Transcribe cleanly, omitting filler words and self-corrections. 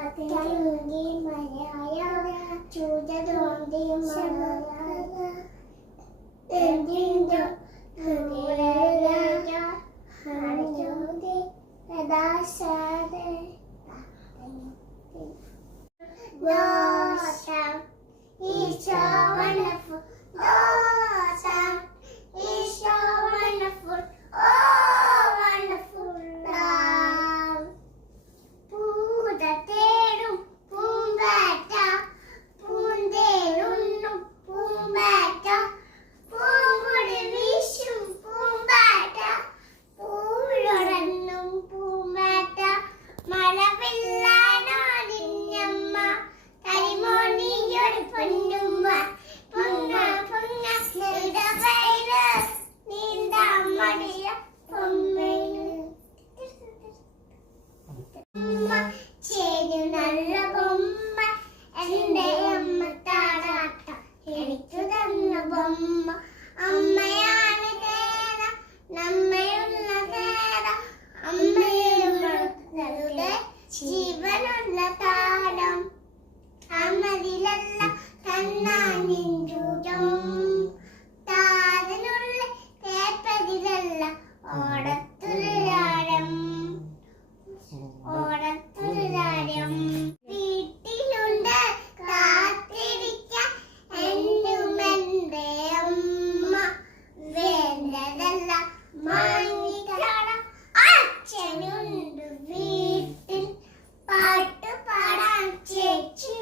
പത്തനംതി മലയാള ചൂതോന്തി മലയാള എന്തിന്തോ ഹൃദയ ഹരിജോതി പ്രദാശാദേ Awesome is so wonderful. Awesome is so wonderful. Oh, wonderful love. പൂതേടും പൂമ്പാറ്റ പൂന്തേടുന്നും പൂമ്പാറ്റ പൂമ്പൊടി വീശും പൂമ്പാറ്റ പൂവിലുടന്നും പൂമ്പാറ്റ മഴവില്ലാനോടിഞ്ഞമ്മ കരിമോണിയൊരു പൊന്നുമ്മ പൊങ്ങ പൊങ്ങ ഇടവയില് നീന്താൻ മടിയ പൊമ്മയില് ചേരു നല്ല ബൊമ്മ എന്റെ അമ്മ താരാട്ട എനിക്ക് തന്ന ബൊമ്മ അമ്മയാണ് തേര നമ്മയുള്ള തേര അമ്മയുടെ ജീവനുള്ള താരം അമ്മതിലല്ല കണ്ണാനിൻ ചൂടം താരനുള്ള പേപ്പതിലല്ല ഓടത്തുലാരം ഓടത്തുലാരം വീട്ടിലുണ്ട് കാത്തിരിക്കാൻ എന്നുമെന്റെ അമ്മ വേണ്ടതല്ല മാങ്ങിക്കണം അച്ഛനുണ്ട് വീട്ടിൽ പാട്ട് പാടാൻ ചേച്ചി